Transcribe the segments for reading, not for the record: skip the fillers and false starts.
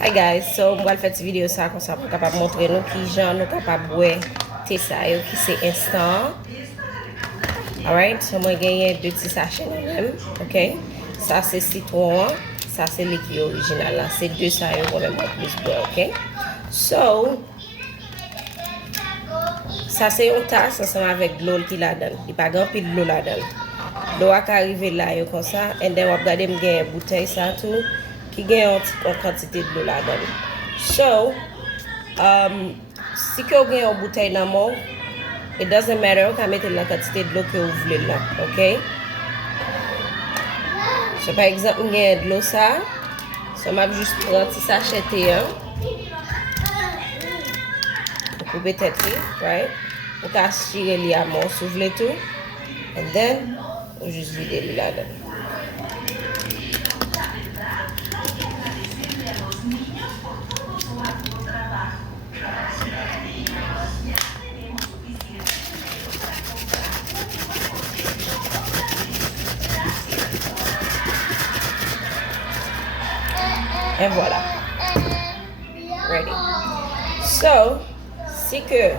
Hi guys, so mwen fè ti video sa kon sa pou kapap montre nou ki jan nou kapap bwe te sa yo ki se instant. Alright, so mwen genye 2 ti sachet nan men, ok? Sa se citron, sa se li ki orijinal la. Se 2 sa yo mwen mwen plus bwe, ok? So, sa se yon tas anseman avèk glol ki la dan. Di pa gan pi glol la dan. Do ak arive la yo kon sa, and then wap gade m genye bouteille sa tou, ki gen yon kantite de l'eau la dan. So, si ke ou gen yon bouteille nan moun, it doesn't matter, ou ka mette la kantite de l'eau ke ou vle la, ok? So, par exemple, m gen de l'eau sa, so m ap just pran ti sachete yon, ou koupe tete, right? Ou ka chire li a moun sou vle tou, and then, ou just vide li la dan. Et voilà. Ready. So, si ke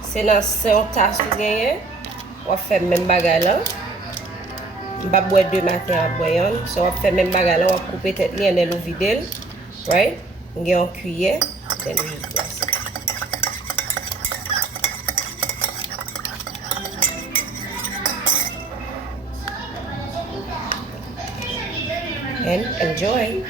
se nan se yon tas ou genye, wap fè men bagay lan. Mba bwe 2 maten ap bwe yon. So, wap fè men bagay lan, wap koupe tet li anel ou videl. Right? Gen yon kuye. Then we just bless it. And enjoy.